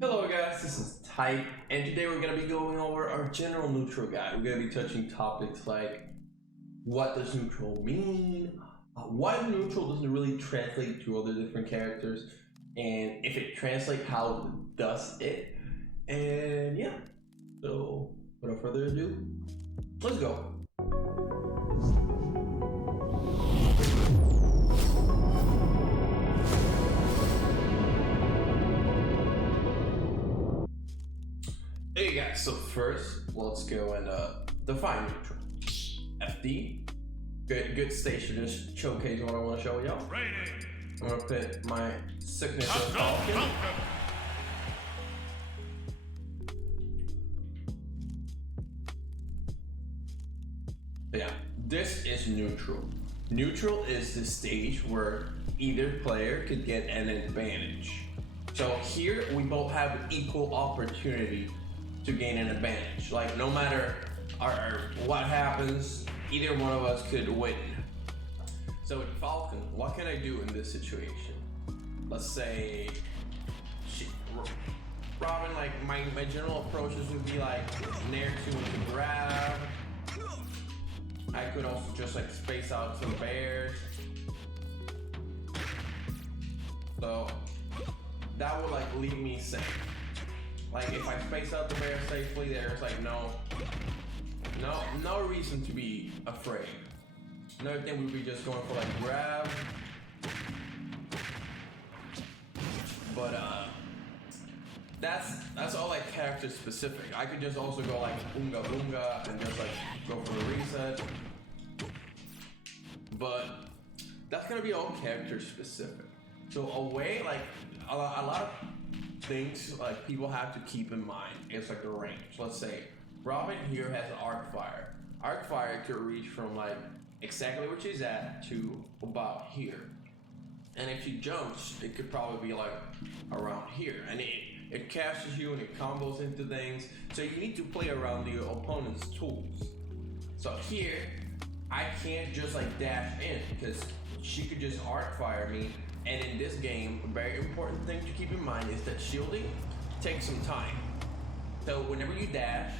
Hello guys, this is Type, and today we're going to be going over our general neutral guide. We're going to be touching topics like what does neutral mean, why neutral doesn't really translate to other different characters, and if it translates, how does it? And yeah, so without further ado, let's go. Hey guys, so first let's go and define neutral. FD, good station to showcase what I want to show y'all. I'm gonna put my signature Falcon. Yeah, this is neutral. Neutral is the stage where either player could get an advantage. So here we both have equal opportunity to gain an advantage. Like no matter what happens, either one of us could win. So with Falcon, what can I do in this situation? Let's say Robin, like my general approaches would be like Nair 2 into grab. I could also just like space out some bears. So that would like leave me safe. Like if I space out the bear safely, there's like no reason to be afraid. Another thing would be just going for like grab. But that's all like character specific. I could just also go like boonga boonga and just like go for a reset. But that's gonna be all character specific. So a way like a lot of things like people have to keep in mind is like the range. Let's say Robin here has arc fire. Arc fire could reach from like exactly where she's at to about here. And if she jumps, it could probably be like around here. And it catches you and it combos into things. So you need to play around the opponent's tools. So here, I can't just like dash in because she could just arc fire me. And in this game, a very important thing to keep in mind is that shielding takes some time. So whenever you dash,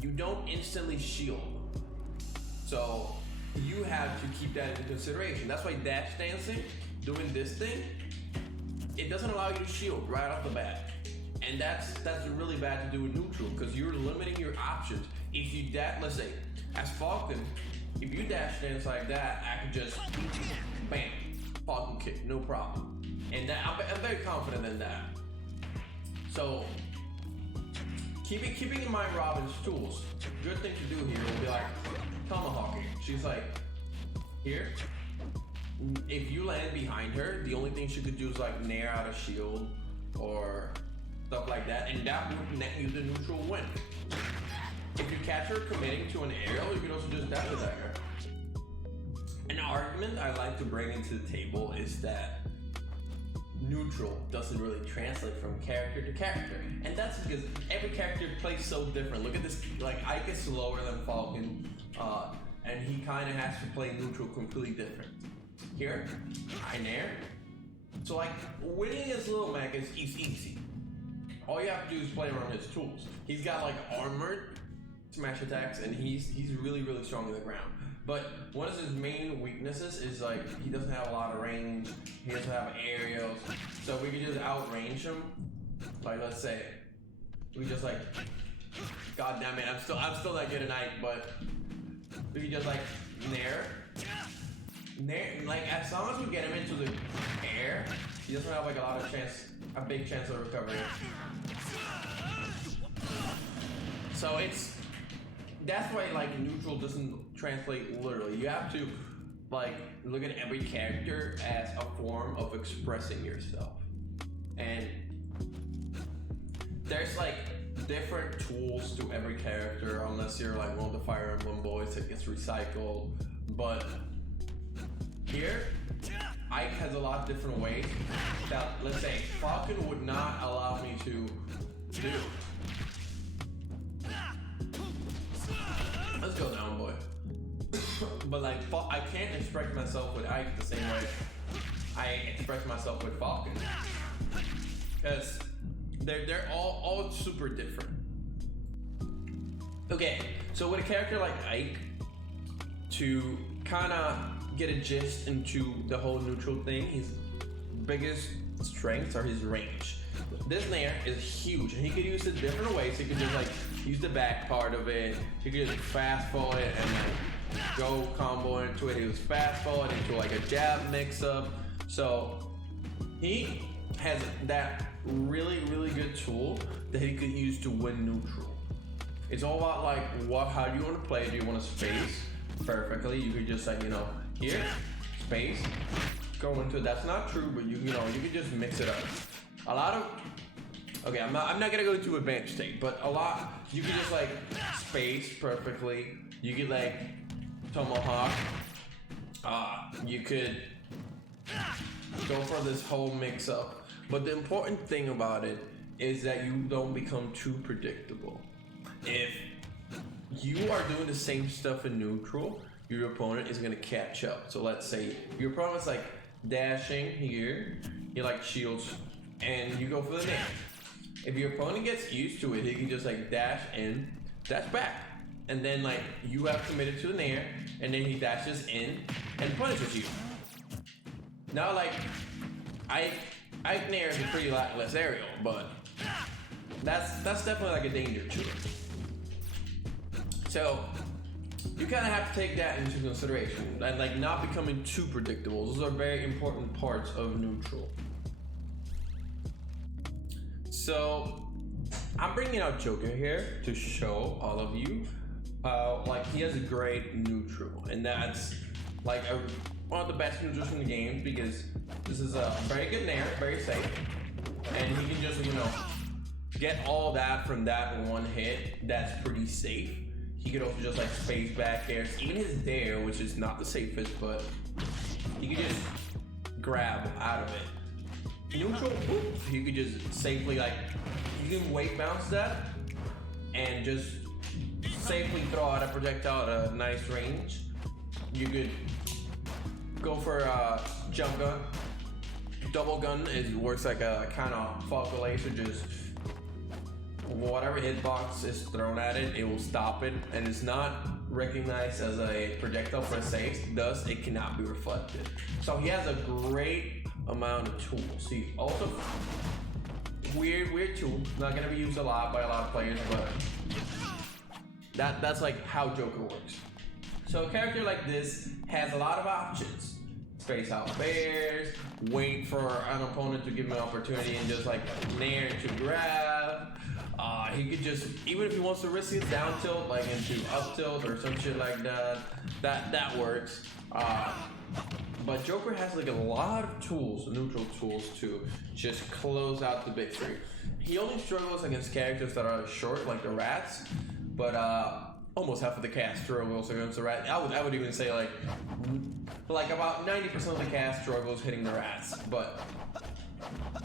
you don't instantly shield. So you have to keep that into consideration. That's why dash dancing, doing this thing, it doesn't allow you to shield right off the bat. And that's really bad to do with neutral because you're limiting your options. If you dash, let's say, as Falcon, if you dash dance like that, I could just bam. Falcon kick, no problem. And that, I'm very confident in that. So, keeping in mind Robin's tools, good thing to do here will be like tomahawking. She's like, here. If you land behind her, the only thing she could do is like nair out a shield or stuff like that, and that would net you the neutral win. If you catch her committing to an aerial, you could also just dash attack her. An argument I like to bring into the table is that neutral doesn't really translate from character to character. And that's because every character plays so different. Look at this, like Ike is slower than Falcon, and he kind of has to play neutral completely different. Here, I nair. So like, winning against Little Mac is easy. All you have to do is play around his tools. He's got like armored smash attacks, and he's really strong in the ground. But one of his main weaknesses is like he doesn't have a lot of range. He doesn't have aerials, so we could just outrange him. Like let's say we just like, god damn it, I'm still not good at night, but we could just like nair. Like as long as we get him into the air, he doesn't have like a big chance of recovery. So that's why like neutral doesn't translate literally. You have to like look at every character as a form of expressing yourself. And there's like different tools to every character unless you're like one of the Fire Emblem boys that gets recycled. But here, Ike has a lot of different ways that, let's say, Falcon would not allow me to do. Let's go down, boy. But like, I can't express myself with Ike the same way I express myself with Falcon. Because they're all super different. Okay, so with a character like Ike, to kind of get a gist into the whole neutral thing, his biggest strengths are his range. This Nair is huge, and he could use it different ways. He could just like use the back part of it. He could just fast forward it and then go combo into it. He was fast forward into like a jab mix up. So he has that really good tool that he could use to win neutral. It's all about like how do you want to play? Do you want to space perfectly? You could just like, you know, here, space, go into it. That's not true, but you could just mix it up. A lot of, okay, I'm not gonna go into advanced state, but a lot, you could just like space perfectly. You could like tomahawk. You could go for this whole mix up. But the important thing about it is that you don't become too predictable. If you are doing the same stuff in neutral, your opponent is gonna catch up. So let's say your opponent's like dashing here, he like shields, and you go for the nair. If your opponent gets used to it, he can just like dash in, dash back. And then like you have committed to the nair, and then he dashes in and punishes you. Now like, Ike nair is a pretty less aerial, but that's definitely like a danger to it. So you kind of have to take that into consideration and like not becoming too predictable. Those are very important parts of neutral. So I'm bringing out Joker here to show all of you like he has a great neutral, and that's like one of the best neutrals in the game because this is a very good nair, very safe, and he can just, you know, get all that from that one hit. That's pretty safe. He could also just like space back airs, even his dare, which is not the safest, but he could just grab out of it. Neutral, whoop, you could just safely like, you can weight bounce that and just safely throw out a projectile at a nice range. You could go for a jump gun. Double gun works like a kind of focal laser, just whatever hitbox is thrown at it, it will stop it, and it's not recognized as a projectile per se, thus it cannot be reflected. So he has a great amount of tools. He also, weird tool, not gonna be used a lot by a lot of players, but that's like how Joker works. So a character like this has a lot of options. Space out bears, wait for an opponent to give him an opportunity and just like nair to grab. He could just, even if he wants to risk his down tilt, like into up tilt or some shit like that, that works. But Joker has like a lot of tools, neutral tools, to just close out the victory. He only struggles against characters that are short, like the rats, but almost half of the cast struggles against the rat. I would even say like about 90% of the cast struggles hitting the rats, but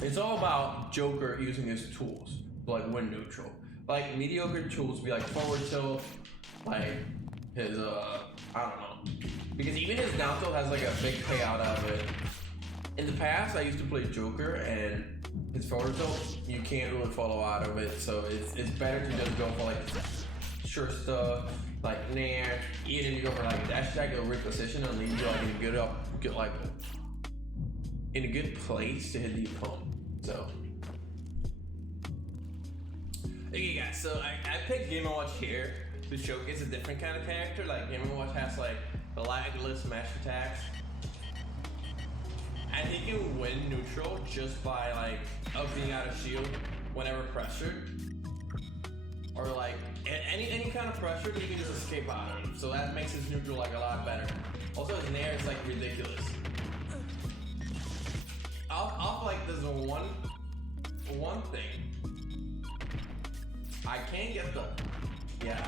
it's all about Joker using his tools to like win neutral. Like mediocre tools be like forward tilt, like his I don't know, because even his down tilt has like a big payout out of it. In the past, I used to play Joker, and his forward tilt you can't really follow out of it, so it's better to just go for like sure stuff, like nair. Even if you go for like dash attack, it'll reposition and leave you like in a good place to hit the opponent. So okay guys, so I picked Game & Watch here to showcase a different kind of character. Like Game & Watch has like the lagless mesh attacks, and he can win neutral just by like opening out a shield whenever pressured, or like any kind of pressure that you can just escape out of. So that makes his neutral like a lot better. Also his nair is like ridiculous. Off like there's one thing. I can't get the, yeah.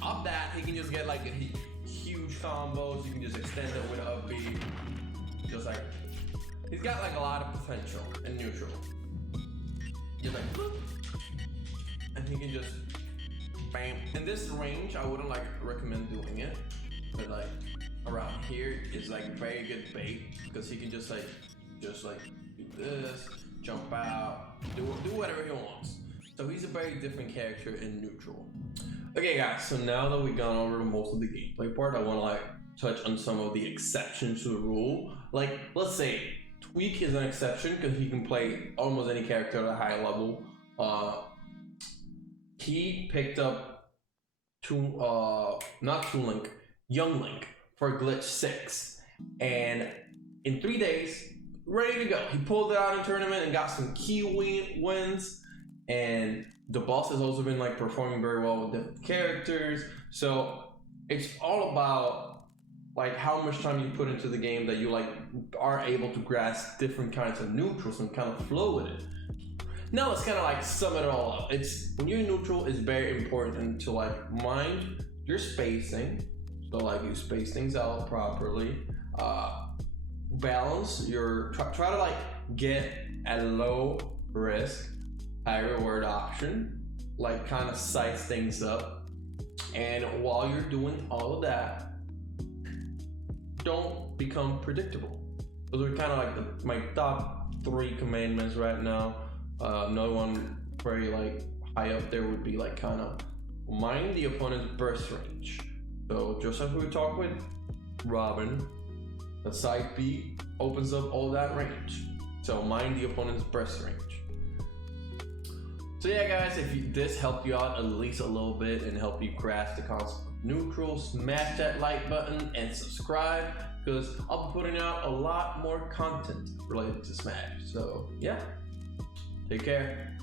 Off that, he can just get like huge combos. You can just extend it with up B. Just like, he's got like a lot of potential in neutral. Just like, boop. And he can just, bam. In this range, I wouldn't like recommend doing it. But like, around here is like very good bait, because he can just like do this, jump out, do whatever he wants. So he's a very different character in neutral. Okay guys, so now that we've gone over most of the gameplay part, I want to like touch on some of the exceptions to the rule. Like, let's say Tweak is an exception because he can play almost any character at a high level. He picked up Young Link for glitch 6, and in 3 days, ready to go. He pulled it out in tournament and got some key wins, and the boss has also been like performing very well with different characters. So it's all about like how much time you put into the game that you like are able to grasp different kinds of neutrals and kind of flow with it. Now let's kind of like sum it all up. It's when you're neutral, it's very important to like mind your spacing. So like you space things out properly. Balance your try to like get a low risk, high reward option, like kind of size things up. And while you're doing all of that, don't become predictable. Those are kind of like my top 3 commandments right now. Another one very like high up there would be like kind of mind the opponent's burst range. So just like we talked with Robin, the side B opens up all that range. So mind the opponent's burst range. So yeah guys, if this helped you out at least a little bit and help you grasp the concept of neutral, smash that like button and subscribe, because I'll be putting out a lot more content related to Smash. So yeah, take care.